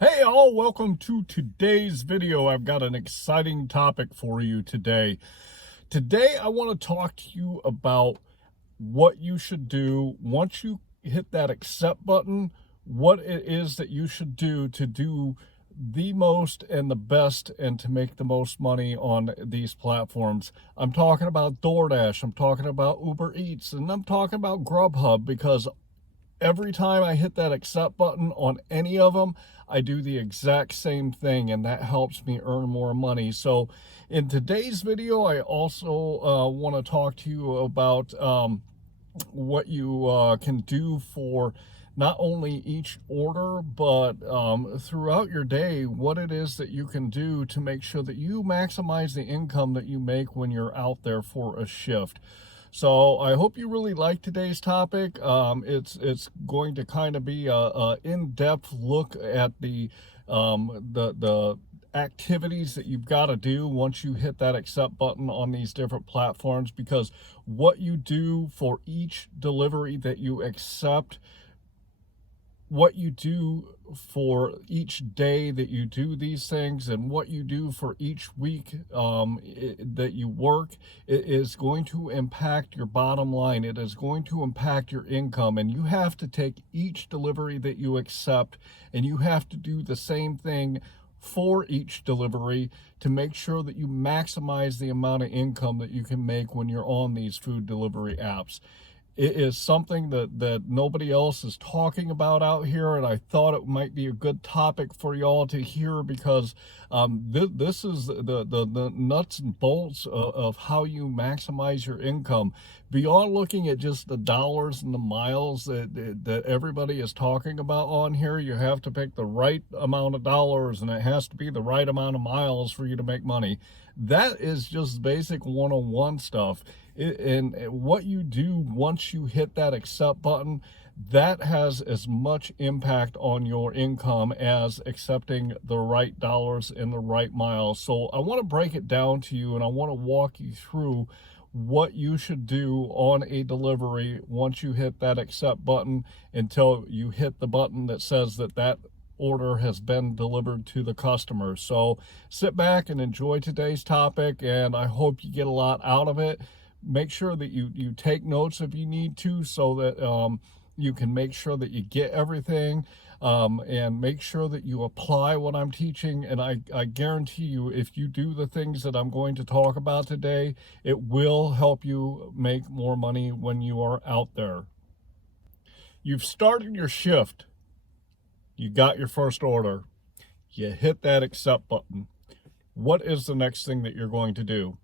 Hey all, welcome to today's video. I've got an exciting topic for you today. Today I want to talk to you about what you should do once you hit that accept button, what it is that you should do to do the most and the best and to make the most money on these platforms. I'm talking about DoorDash, I'm talking about Uber Eats, and I'm talking about GrubHub because every time I hit that accept button on any of them, I do the exact same thing, and that helps me earn more money. So in today's video, I also want to talk to you about what you can do for not only each order, but throughout your day, what it is that you can do to make sure that you maximize the income that you make when you're out there for a shift. So I hope you really like today's topic. It's going to kind of be a in-depth look at the activities that you've got to do once you hit that accept button on these different platforms, because what you do for each delivery that you accept, what you do for each day that you do these things, and what you do for each week that you work, it is going to impact your bottom line. It is going to impact your income, and you have to take each delivery that you accept and you have to do the same thing for each delivery to make sure that you maximize the amount of income that you can make when you're on these food delivery apps. It is something that nobody else is talking about out here, and I thought it might be a good topic for y'all to hear, because this is the nuts and bolts of how you maximize your income. Beyond looking at just the dollars and the miles that everybody is talking about on here, you have to pick the right amount of dollars, and it has to be the right amount of miles for you to make money. That is just basic one-on-one stuff. And what you do once you hit that accept button, that has as much impact on your income as accepting the right dollars and the right miles. So I want to break it down to you, and I want to walk you through what you should do on a delivery once you hit that accept button until you hit the button that says that order has been delivered to the customer. So sit back and enjoy today's topic, and I hope you get a lot out of it. Make sure that you take notes if you need to, so that you can make sure that you get everything, and make sure that you apply what I'm teaching. And I guarantee you, if you do the things that I'm going to talk about today, it will help you make more money when you are out there. You've started your shift. You got your first order. You hit that accept button. What is the next thing that you're going to do?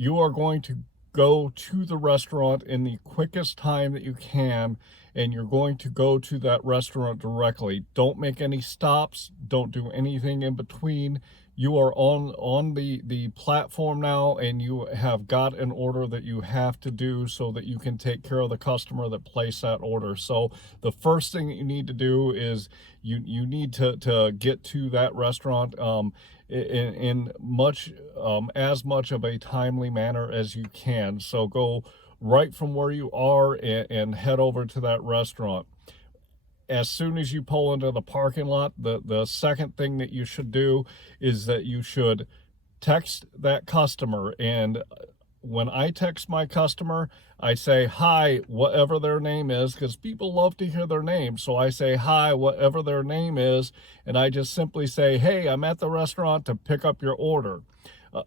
You are going to go to the restaurant in the quickest time that you can, and you're going to go to that restaurant directly. Don't make any stops. Don't do anything in between. You are on the platform now, and you have got an order that you have to do so that you can take care of the customer that placed that order. So the first thing that you need to do is you need to get to that restaurant in as much of a timely manner as you can. So go right from where you are and head over to that restaurant. As soon as you pull into the parking lot, the second thing that you should do is that you should text that customer. And when I text my customer, I say, hi, whatever their name is, because people love to hear their name. So I say, hi, whatever their name is, and I just simply say, hey, I'm at the restaurant to pick up your order.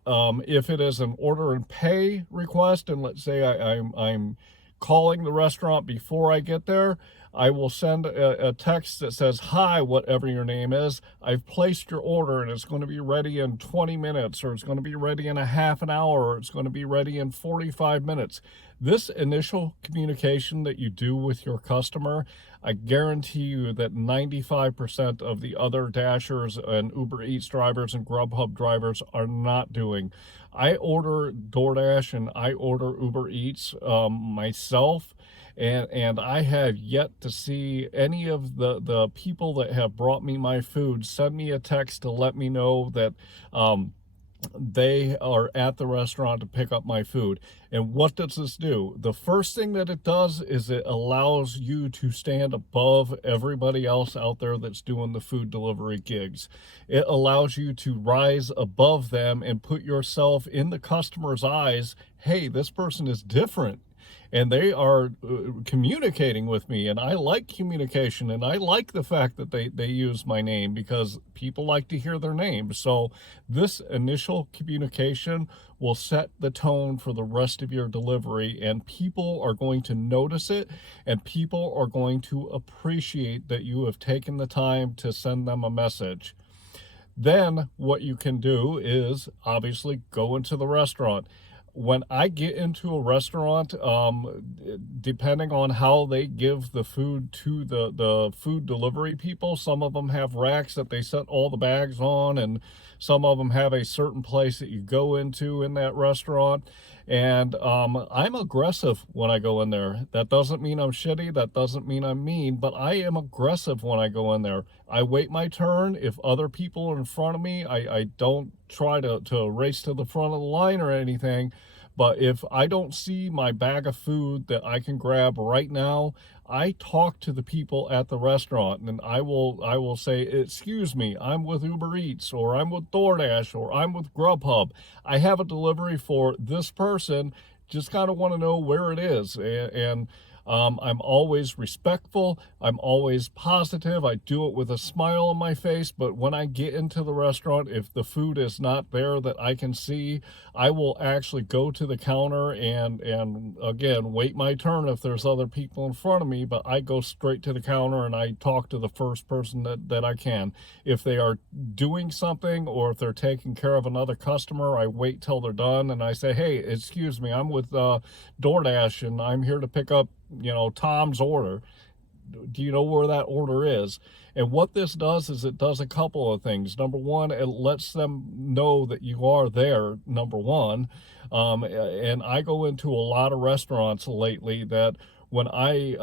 If it is an order and pay request, and let's say I'm calling the restaurant before I get there, I will send a text that says, hi, whatever your name is, I've placed your order and it's going to be ready in 20 minutes, or it's going to be ready in a half an hour, or it's going to be ready in 45 minutes. This initial communication that you do with your customer, I guarantee you that 95% of the other Dashers and Uber Eats drivers and GrubHub drivers are not doing. I order DoorDash and I order Uber Eats myself, and I have yet to see any of the people that have brought me my food send me a text to let me know that they are at the restaurant to pick up my food. And what does this do? The first thing that it does is it allows you to stand above everybody else out there that's doing the food delivery gigs. It allows you to rise above them and put yourself in the customer's eyes. Hey, this person is different, and they are communicating with me, and I like communication, and I like the fact that they use my name, because people like to hear their name. So this initial communication will set the tone for the rest of your delivery, and people are going to notice it, and people are going to appreciate that you have taken the time to send them a message. Then what you can do is obviously go into the restaurant. When I get into a restaurant, depending on how they give the food to the food delivery people, some of them have racks that they set all the bags on, and some of them have a certain place that you go into in that restaurant. And I'm aggressive when I go in there. That doesn't mean I'm shitty. That doesn't mean I'm mean, but I am aggressive when I go in there. I wait my turn. If other people are in front of me, I don't try to race to the front of the line or anything. But if I don't see my bag of food that I can grab right now, I talk to the people at the restaurant, and I will say, excuse me, I'm with Uber Eats, or I'm with DoorDash, or I'm with GrubHub. I have a delivery for this person. Just kind of want to know where it is. And I'm always respectful. I'm always positive. I do it with a smile on my face. But when I get into the restaurant, if the food is not there that I can see, I will actually go to the counter and again, wait my turn if there's other people in front of me. But I go straight to the counter and I talk to the first person that I can. If they are doing something, or if they're taking care of another customer, I wait till they're done and I say, hey, excuse me, I'm with DoorDash, and I'm here to pick up, Tom's order. Do you know where that order is? And what this does is it does a couple of things. Number one, it lets them know that you are there, number one. And I go into a lot of restaurants lately that when I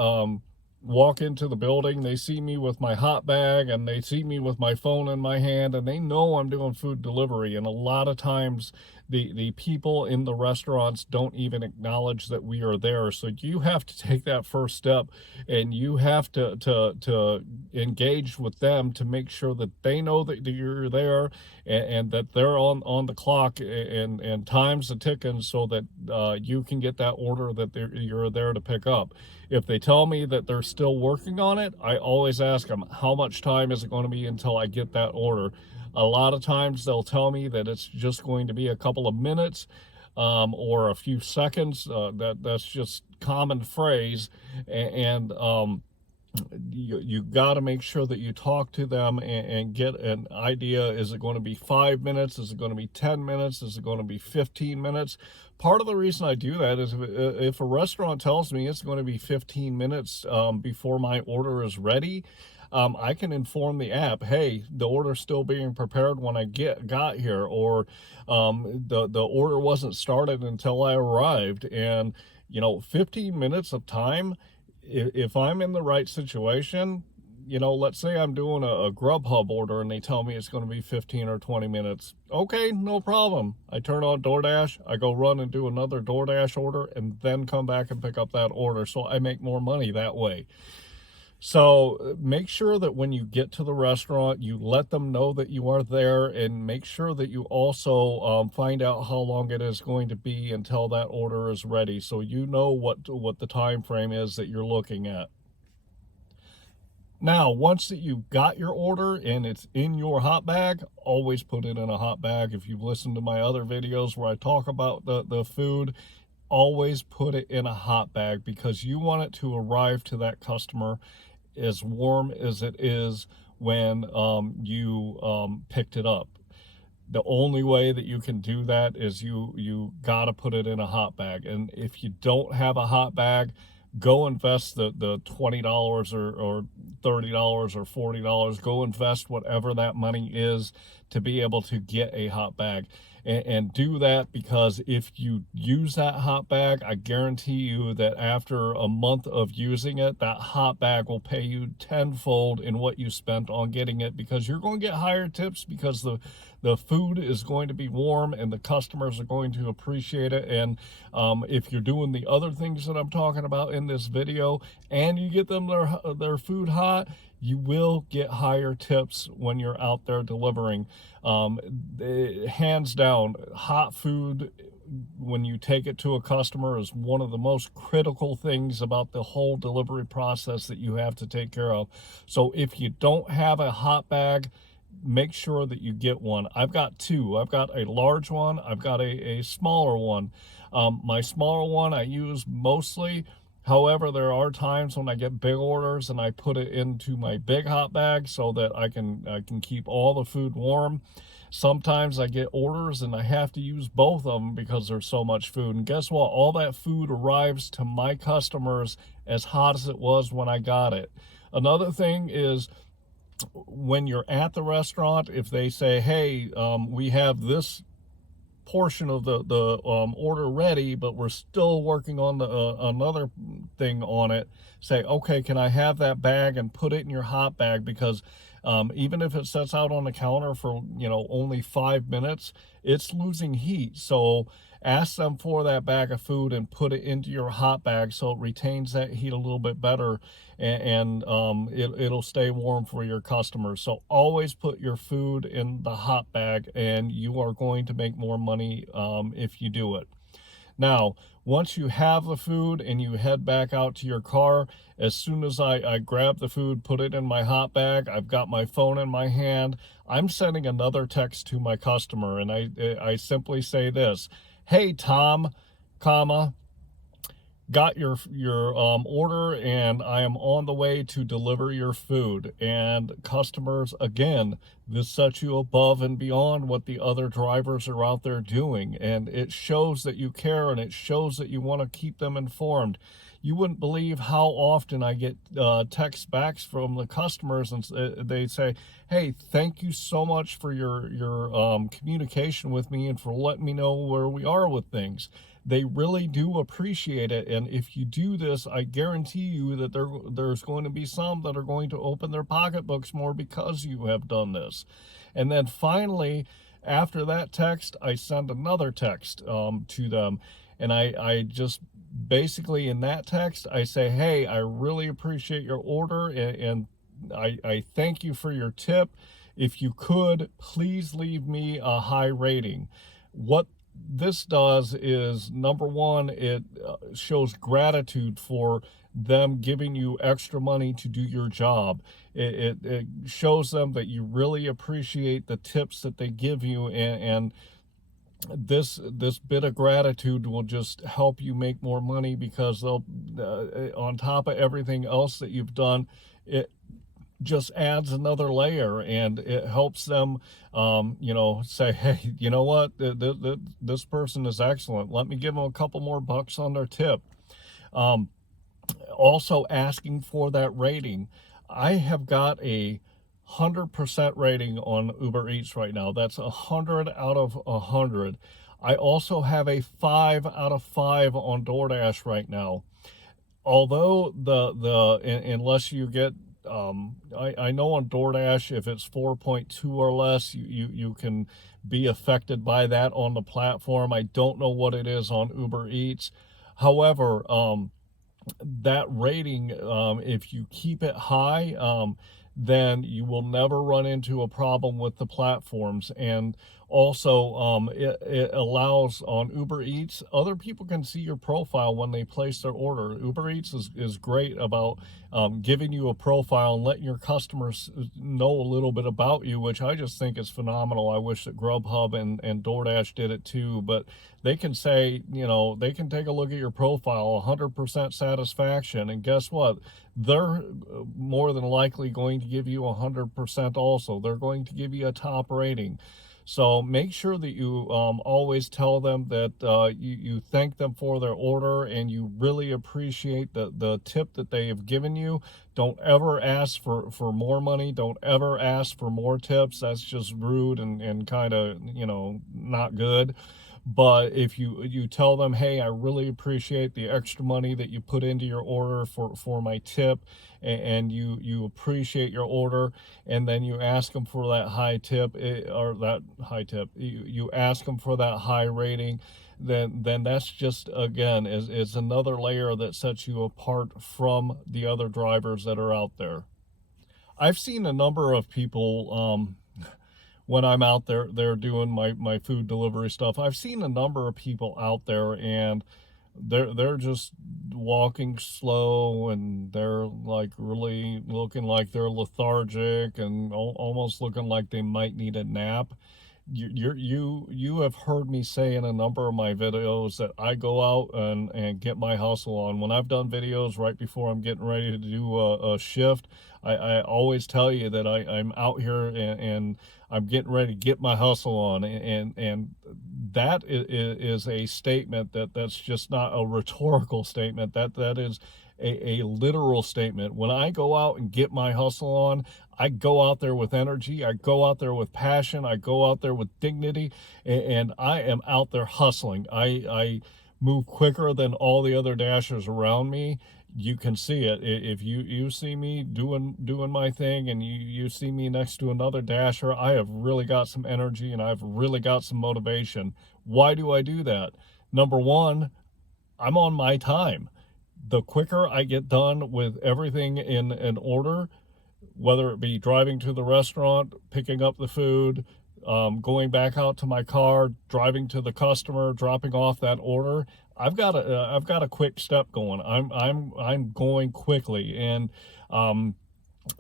walk into the building, they see me with my hot bag and they see me with my phone in my hand, and they know I'm doing food delivery. And a lot of times the people in the restaurants don't even acknowledge that we are there. So you have to take that first step, and you have to engage with them to make sure that they know that you're there, and that they're on the clock, and time's a ticking, so that you can get that order that you're there to pick up. If they tell me that they're still working on it, I always ask them, how much time is it going to be until I get that order? A lot of times they'll tell me that it's just going to be a couple of minutes, or a few seconds. That's just common phrase. And you got to make sure that you talk to them and get an idea. Is it going to be 5 minutes? Is it going to be 10 minutes? Is it going to be 15 minutes? Part of the reason I do that is if a restaurant tells me it's going to be 15 minutes before my order is ready, I can inform the app, hey, the order's still being prepared when I got here, or the order wasn't started until I arrived. And 15 minutes of time, if I'm in the right situation, let's say I'm doing a GrubHub order and they tell me it's going to be 15 or 20 minutes. Okay, no problem. I turn on DoorDash, I go run and do another DoorDash order, and then come back and pick up that order. So I make more money that way. So make sure that when you get to the restaurant, you let them know that you are there, and make sure that you also find out how long it is going to be until that order is ready, so you know what the time frame is that you're looking at. Now, once that you've got your order and it's in your hot bag, always put it in a hot bag. If you've listened to my other videos where I talk about the food, always put it in a hot bag, because you want it to arrive to that customer as warm as it is when you picked it up. The only way that you can do that is you got to put it in a hot bag. And if you don't have a hot bag, go invest the $20 or $30 or $40. Go invest whatever that money is to be able to get a hot bag. and do that, because if you use that hot bag, I guarantee you that after a month of using it, that hot bag will pay you tenfold in what you spent on getting it, because you're going to get higher tips, because the food is going to be warm and the customers are going to appreciate it. And if you're doing the other things that I'm talking about in this video and you get them their food hot, you will get higher tips when you're out there delivering. Hands down, hot food, when you take it to a customer, is one of the most critical things about the whole delivery process that you have to take care of. So if you don't have a hot bag, make sure that you get one. I've got two. I've got a large one. I've got a smaller one. My smaller one I use mostly. However, there are times when I get big orders and I put it into my big hot bag so that I can keep all the food warm. Sometimes I get orders and I have to use both of them because there's so much food. And guess what? All that food arrives to my customers as hot as it was when I got it. Another thing is, when you're at the restaurant, if they say, hey, we have this portion of the order ready, but we're still working on the another thing on it, say, okay, can I have that bag and put it in your hot bag? Because even if it sits out on the counter for only 5 minutes, it's losing heat. So ask them for that bag of food and put it into your hot bag so it retains that heat a little bit better, and it'll stay warm for your customers. So always put your food in the hot bag, and you are going to make more money if you do it. Now, once you have the food and you head back out to your car, as soon as I grab the food, put it in my hot bag, I've got my phone in my hand, I'm sending another text to my customer, and I simply say this: hey, Tom, comma, got your order, and I am on the way to deliver your food. And customers, again, this sets you above and beyond what the other drivers are out there doing, and it shows that you care, and it shows that you want to keep them informed. You wouldn't believe how often I get texts back from the customers, and they say, hey, thank you so much for your communication with me and for letting me know where we are with things. They really do appreciate it, and if you do this, I guarantee you that there's going to be some that are going to open their pocketbooks more because you have done this. And then finally, after that text, I send another text to them, and I just basically, in that text, I say, hey, I really appreciate your order, and I thank you for your tip. If you could, please leave me a high rating. What this does is, number one, it shows gratitude for them giving you extra money to do your job. It shows them that you really appreciate the tips that they give you, and this bit of gratitude will just help you make more money, because they'll on top of everything else that you've done, it just adds another layer, and it helps them say, hey, you know what, this person is excellent, let me give them a couple more bucks on their tip. Also, asking for that rating. I have got a 100% rating on Uber Eats right now. That's 100 out of 100. I also have a 5 out of 5 on DoorDash right now. Although unless you get I know on DoorDash, if it's 4.2 or less, you can be affected by that on the platform. I don't know what it is on Uber Eats. However, that rating, if you keep it high, then you will never run into a problem with the platforms. And also, it allows, on Uber Eats, other people can see your profile when they place their order. Uber Eats is great about giving you a profile and letting your customers know a little bit about you, which I just think is phenomenal. I wish that GrubHub and DoorDash did it too, but they can say, they can take a look at your profile, 100% satisfaction, and guess what? They're more than likely going to give you 100% also. They're going to give you a top rating. So make sure that you always tell them that you thank them for their order and you really appreciate the tip that they have given you. Don't ever ask for more money. Don't ever ask for more tips. That's just rude and kind of, not good. But if you tell them, hey, I really appreciate the extra money that you put into your order for my tip, and you appreciate your order, and then you ask them for that high tip, or that high tip, you ask them for that high rating, then that's just, again, is another layer that sets you apart from the other drivers that are out there. I've seen a number of people, when I'm out there doing my food delivery stuff. I've seen a number of people out there, and they're just walking slow, and they're like really looking like they're lethargic and almost looking like they might need a nap. You have heard me say in a number of my videos that I go out and get my hustle on. When I've done videos right before I'm getting ready to do a shift, I always tell you that I'm out here and I'm getting ready to get my hustle on, and that is a statement that's just not a rhetorical statement. That is a literal statement. When I go out and get my hustle on, I go out there with energy, I go out there with passion, I go out there with dignity, and I am out there hustling. I move quicker than all the other dashers around me. You can see it. If you see me doing my thing, and you see me next to another dasher, I have really got some energy and I've really got some motivation. Why do I do that? Number one, I'm on my time. The quicker I get done with everything in an order, whether it be driving to the restaurant, picking up the food, going back out to my car, driving to the customer, dropping off that order, I've got a quick step going. I'm going quickly, and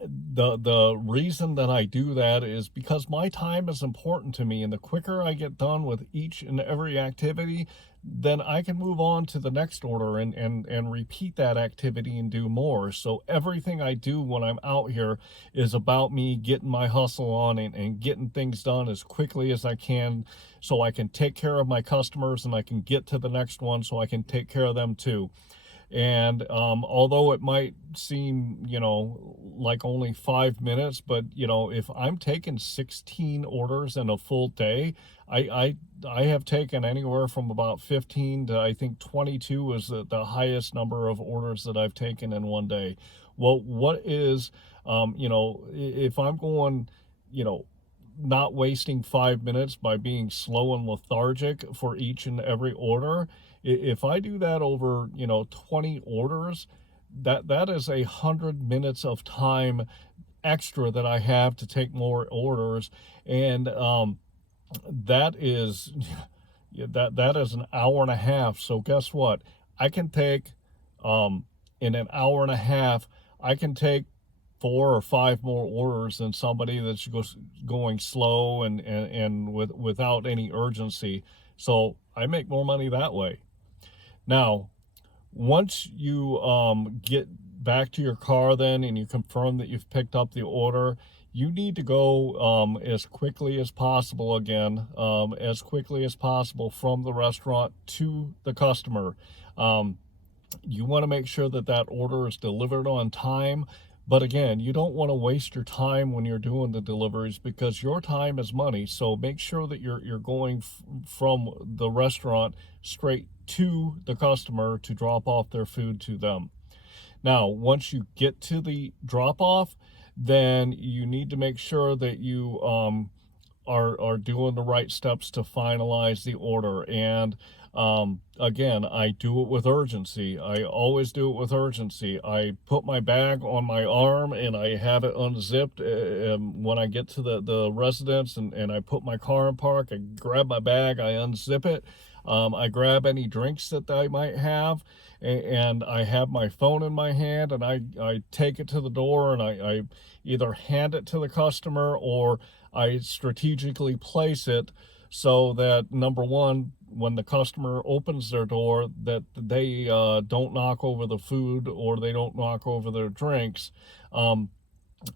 the reason that I do that is because my time is important to me, and the quicker I get done with each and every activity, then I can move on to the next order and repeat that activity and do more. So everything I do when I'm out here is about me getting my hustle on and getting things done as quickly as I can, so I can take care of my customers and I can get to the next one so I can take care of them too. And although it might seem, like only 5 minutes, but if I'm taking 16 orders in a full day, I have taken anywhere from about 15 to, I think, 22 is the highest number of orders that I've taken in one day. Well, what is, if I'm going, not wasting 5 minutes by being slow and lethargic for each and every order, if I do that over 20 orders, that is 100 minutes of time extra that I have to take more orders. And that is that is an hour and a half. So guess what? I can take in an hour and a half, I can take 4 or 5 more orders than somebody that's going slow and without any urgency. So I make more money that way. Now, once you get back to your car then and you confirm that you've picked up the order, you need to go as quickly as possible again, as quickly as possible from the restaurant to the customer. You want to make sure that that order is delivered on time. But again, you don't want to waste your time when you're doing the deliveries, because your time is money. So make sure that you're going from the restaurant straight to the customer to drop off their food to them. Now, once you get to the drop off, then you need to make sure that you are doing the right steps to finalize the order. And again, I do it with urgency. I always do it with urgency. I put my bag on my arm and I have it unzipped when I get to the residence, and I put my car in park. I grab my bag, I unzip it. I grab any drinks that I might have, and I have my phone in my hand, and I take it to the door, and I either hand it to the customer or I strategically place it so that, number one, when the customer opens their door, that they don't knock over the food or they don't knock over their drinks.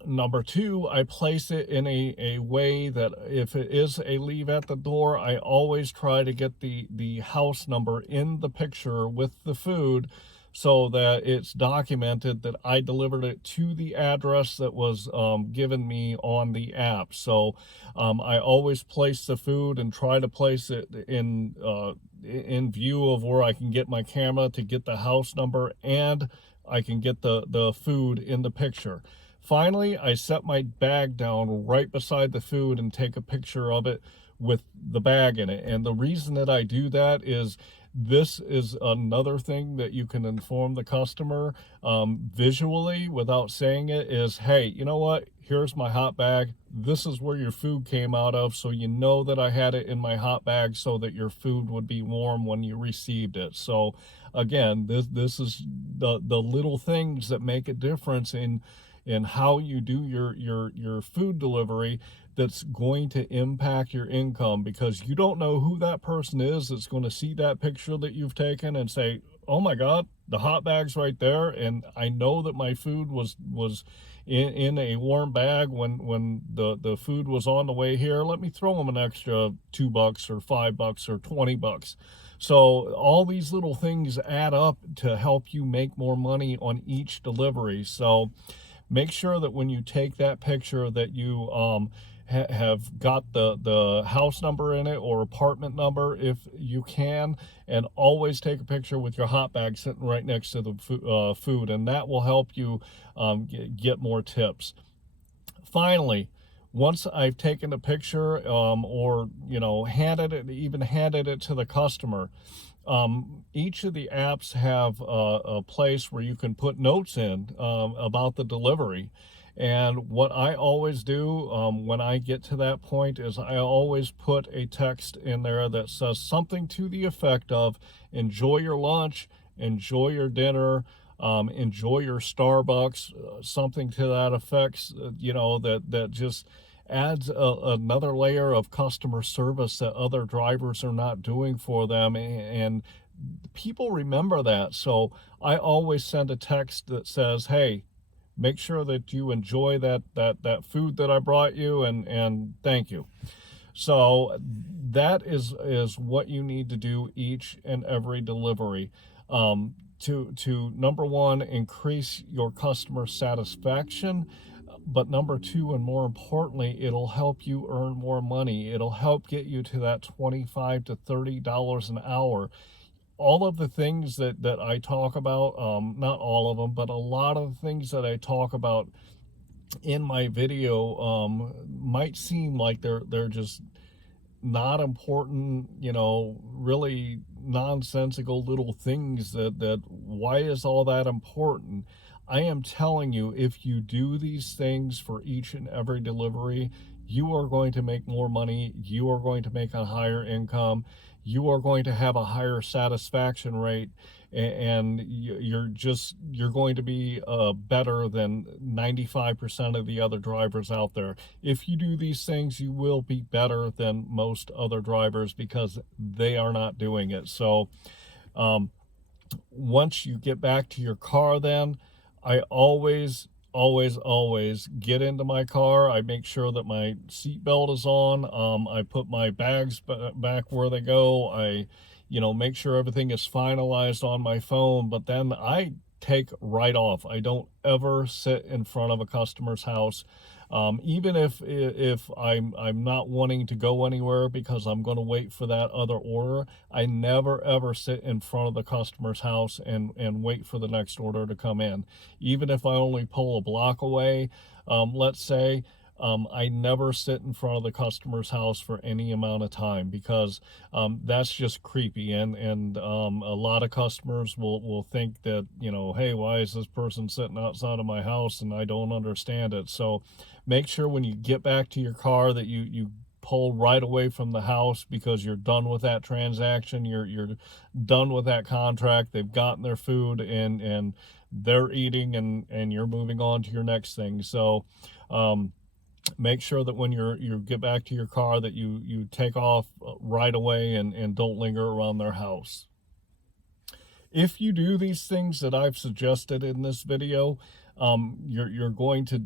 Number two, I place it in a way that if it is a leave at the door, I always try to get the house number in the picture with the food so that it's documented that I delivered it to the address that was given me on the app. So I always place the food and try to place it in view of where I can get my camera to get the house number, and I can get the food in the picture. Finally, I set my bag down right beside the food and take a picture of it with the bag in it. And the reason that I do that is this is another thing that you can inform the customer visually without saying it is, hey, you know what? Here's my hot bag. This is where your food came out of. So you know that I had it in my hot bag so that your food would be warm when you received it. So again, this is the little things that make a difference in how you do your food delivery that's going to impact your income, because you don't know who that person is that's going to see that picture that you've taken and say, oh my God, the hot bag's right there, and I know that my food was in a warm bag when the food was on the way here. Let me throw them an extra $2 or $5 or $20. So all these little things add up to help you make more money on each delivery. So make sure that when you take that picture that you have got the house number in it or apartment number if you can, and always take a picture with your hot bag sitting right next to the food, and that will help you get more tips. Finally, once I've taken a picture or handed it to the customer, each of the apps have a place where you can put notes in about the delivery. And what I always do when I get to that point is I always put a text in there that says something to the effect of, enjoy your lunch, enjoy your dinner, enjoy your Starbucks, something to that effect, that just adds another layer of customer service that other drivers are not doing for them, and people remember that. So I always send a text that says, hey, make sure that you enjoy that food that I brought you, and thank you. So that is what you need to do each and every delivery. To number one, increase your customer satisfaction. But number two, and more importantly, it'll help you earn more money. It'll help get you to that $25 to $30 an hour. All of the things that I talk about, not all of them, but a lot of the things that I talk about in my video might seem like they're just not important, really nonsensical little things that why is all that important? I am telling you, if you do these things for each and every delivery, you are going to make more money, you are going to make a higher income, you are going to have a higher satisfaction rate, and you're going to be better than 95% of the other drivers out there. If you do these things, you will be better than most other drivers because they are not doing it. So once you get back to your car, then I always get into my car. I make sure that my seatbelt is on. I put my bags back where they go. I make sure everything is finalized on my phone, but then I take right off. I don't ever sit in front of a customer's house. Even if I'm not wanting to go anywhere because I'm going to wait for that other order, I never ever sit in front of the customer's house and wait for the next order to come in. Even if I only pull a block away, let's say, I never sit in front of the customer's house for any amount of time, because that's just creepy, and a lot of customers will think that, hey, why is this person sitting outside of my house and I don't understand it. So make sure when you get back to your car that you pull right away from the house, because you're done with that transaction, you're done with that contract, they've gotten their food and they're eating, and you're moving on to your next thing. So make sure that when you get back to your car that you take off right away and don't linger around their house. If you do these things that I've suggested in this video, you're going to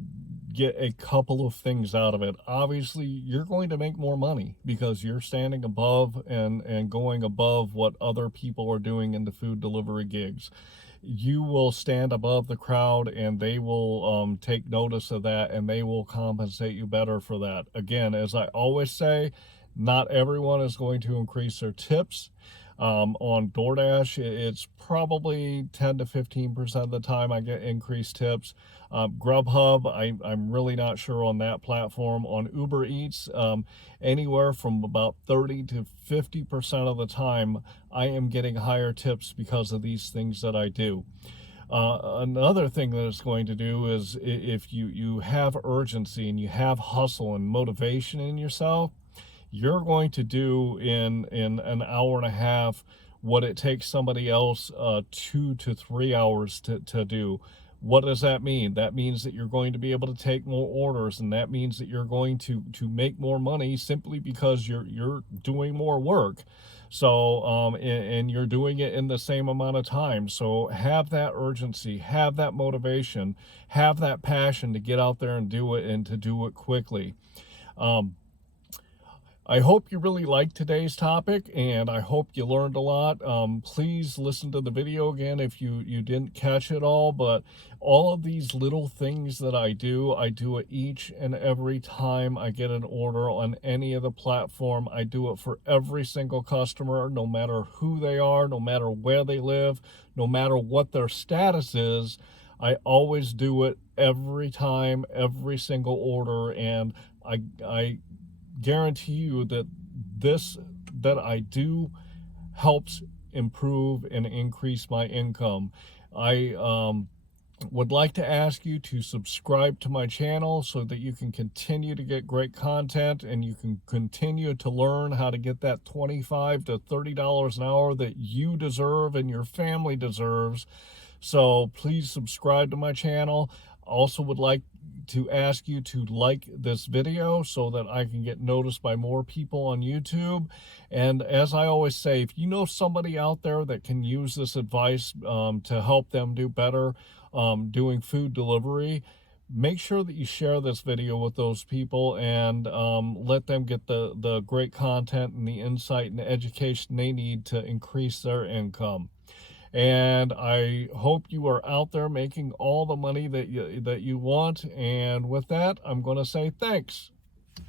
get a couple of things out of it. Obviously, you're going to make more money because you're standing above and going above what other people are doing in the food delivery gigs. You will stand above the crowd, and they will take notice of that, and they will compensate you better for that. Again, as I always say, not everyone is going to increase their tips. On DoorDash, it's probably 10 to 15% of the time I get increased tips. GrubHub, I'm really not sure on that platform. On Uber Eats, anywhere from about 30 to 50% of the time, I am getting higher tips because of these things that I do. Another thing that it's going to do is if you have urgency and you have hustle and motivation in yourself, you're going to do in an hour and a half what it takes somebody else 2 to 3 hours to do. What does that mean? That means that you're going to be able to take more orders, and that means that you're going to make more money simply because you're doing more work. So and you're doing it in the same amount of time. So have that urgency, have that motivation, have that passion to get out there and do it, and to do it quickly. I hope you really liked today's topic, and I hope you learned a lot. Please listen to the video again if you didn't catch it all, but all of these little things that I do it each and every time I get an order on any of the platform. I do it for every single customer, no matter who they are, no matter where they live, no matter what their status is. I always do it every time, every single order, and I guarantee you that this that I do helps improve and increase my income. I would like to ask you to subscribe to my channel so that you can continue to get great content, and you can continue to learn how to get that $25 to $30 an hour that you deserve and your family deserves. So please subscribe to my channel. Also would like to ask you to like this video so that I can get noticed by more people on YouTube. And as I always say, if you know somebody out there that can use this advice to help them do better doing food delivery, make sure that you share this video with those people, and let them get the great content and the insight and the education they need to increase their income. And I hope you are out there making all the money that you want. And with that, I'm going to say thanks.